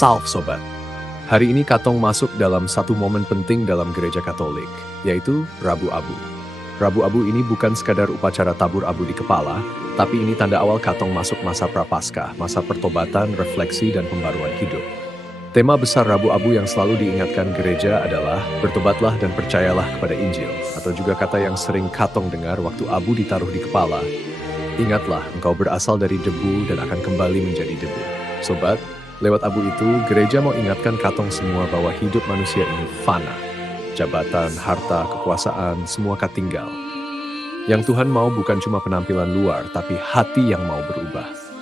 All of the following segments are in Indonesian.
Salve Sobat. Hari ini Katong masuk dalam satu momen penting dalam gereja Katolik, yaitu Rabu Abu. Rabu Abu ini bukan sekadar upacara tabur abu di kepala, tapi ini tanda awal Katong masuk masa Prapaskah, masa pertobatan, refleksi, dan pembaruan hidup. Tema besar Rabu Abu yang selalu diingatkan gereja adalah bertobatlah dan percayalah kepada Injil, atau juga kata yang sering Katong dengar waktu abu ditaruh di kepala. Ingatlah, engkau berasal dari debu dan akan kembali menjadi debu. Sobat, lewat abu itu, gereja mau ingatkan Katong semua bahwa hidup manusia ini fana. Jabatan, harta, kekuasaan, semua katinggal. Yang Tuhan mau bukan cuma penampilan luar, tapi hati yang mau berubah.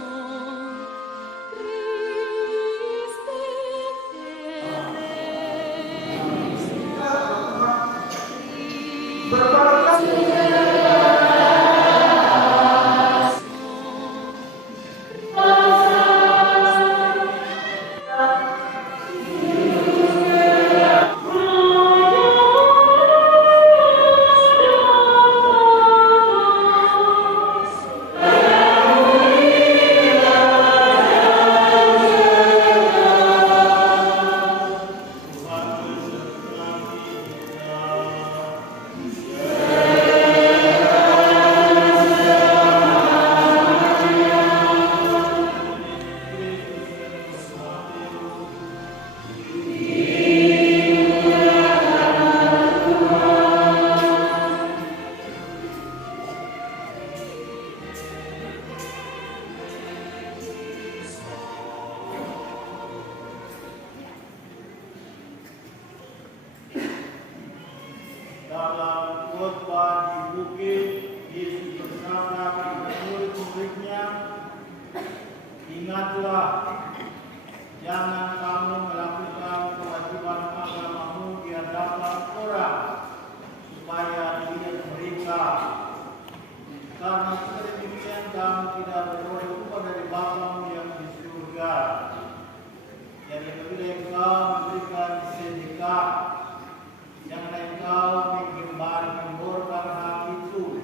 Dalam khotbah di bukit, Yesus bersabda kepada murid-muridnya, ingatlah, jangan kamu melakukan kewajiban agamamu di hadapan orang, supaya dilihat mereka. Karena sedemikian kamu tidak beroleh upah dari Bapamu yang di surga. Jadi apabila engkau memberikan sedekah, janganlah engkau menggembar-gemborkan hal itu,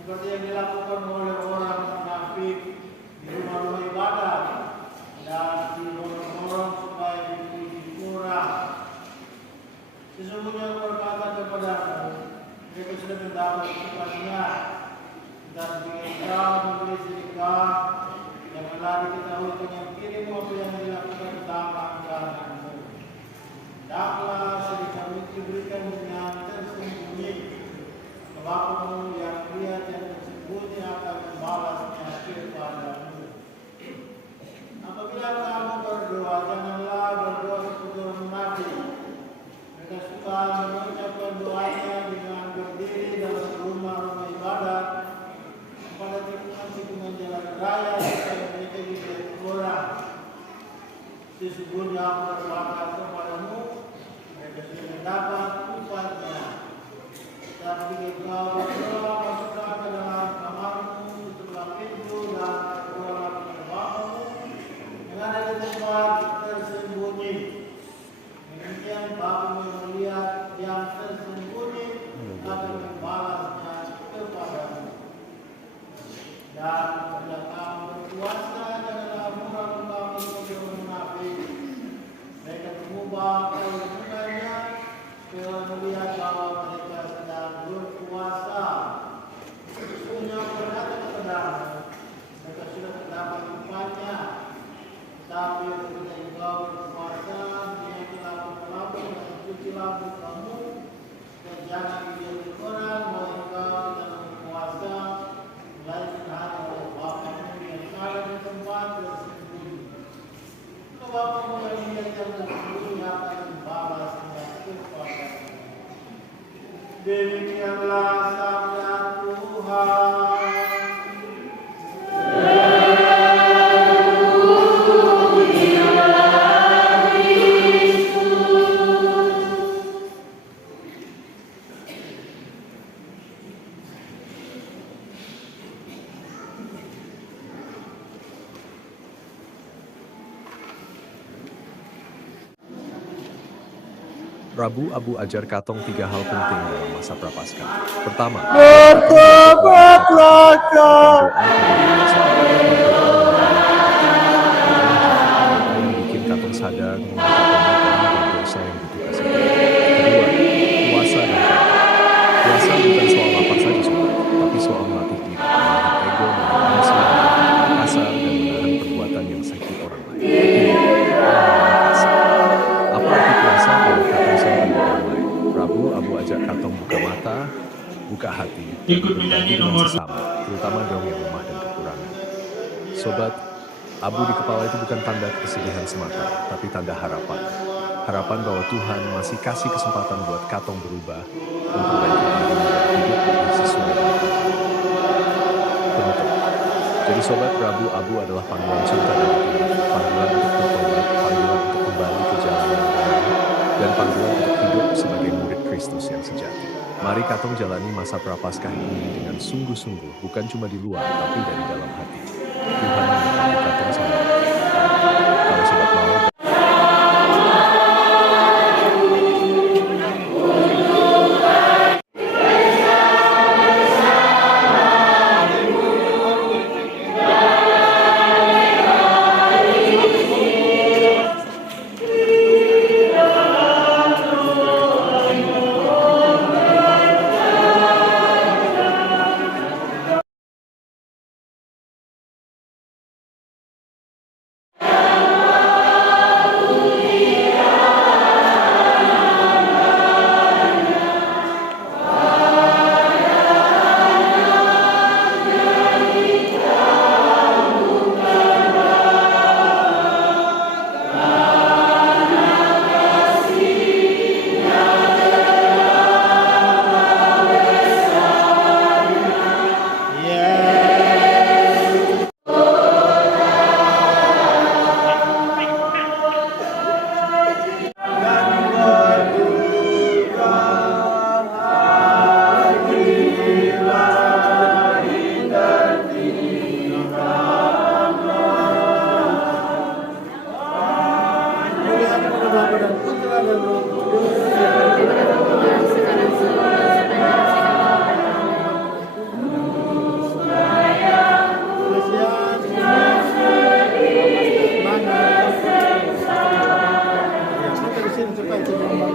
seperti yang dilakukan oleh orang munafik di rumah-rumah ibadat dan di lorong-lorong supaya dipuji orang. Sesungguhnya aku berkata kepadamu, mereka sudah mendapat upahnya. Dan jika engkau memberi sedekah, janganlah diketahui yang kirim apa yang dilakukan di tangan kananmu. Hendaklah sedekah itu diberikan dengan tersembunyi. Bapamu yang lihat yang tersembunyi akan membalasnya kepadamu. Apabila kamu berdoa, janganlah berdoa seperti orang munafik. Mereka suka mengucapkan doanya dengan berdiri dalam rumah-rumah ibadat pada tikungan-tikungan jalan raya supaya mereka dilihat orang. Sesungguhnya aku berkata kepadamu, mereka sudah mendapat upahnya. Dan jika kau berdoa, masuklah ke dalam kamarmu, tutuplah pintu dan berdoalah kepada Bapamu yang ada di tempat tersembunyi. Demikian Bapamu yang melihat yang tersembunyi akan membalasnya kepadamu. Dan apabila kamu berpuasa, janganlah murah-murah seperti orang munafik. Mereka mengubah keuntungannya dengan melihat bahwa mereka sedang berpuasa. Sesungguhnya aku berkata kepadamu, mereka sudah mendapat upahnya. Tapi apabila engkau berpuasa, niatlah berkelapa dan cucilah mukamu, dan jangan dilihat orang bahwa engkau sedang berpuasa, melainkan hanya oleh Bapamu yang ada di tempat tersembunyi. Kalau Bapamu yang lihat yang tersembunyi akan membalasnya kepadamu. Demikianlah sabda Tuhan. Rabu Abu ajar Katong 3 hal penting dalam masa Prapaskah. Pertama, bertobatlah bikin Katong terkadang mengatakan orang berdosa yang butuh kasih Tuhan. Kedua, puasa dan doa. Puasa bukan soal lapar saja sobat, tapi soal melatih diri, menahan ego, menahan emosi, menahan kasar, dan menahan perbuatan yang sakit orang lain. Ketiga, menahan kasih. Apa arti puasa kalau Katong sedang orang lain? Rabu Abu ajak Katong buka mata, buka hati, dan Ikut berbagi menyanyi dengan nomor sesama, terutama dong yang lemah dan kekurangan. Sobat, abu di kepala itu bukan tanda kesedihan semata, tapi tanda harapan. Harapan bahwa Tuhan masih kasih kesempatan buat Katong berubah, memperbaiki diri, dan hidup lebih sesuai dengan Tuhan. Penutup. Jadi sobat, Rabu Abu adalah panggilan cinta dari Tuhan, panggilan untuk bertobat, panggilan untuk kembali ke jalan yang benar, dan panggilan untuk hidup sebagai murid Kristus yang sejati. Mari Katong jalani masa prapaskah ini dengan sungguh-sungguh, bukan cuma di luar, tapi dari dalam hati. Tuhan memberkati Katong sama. Kalau sobat mau, Cepat, cepat.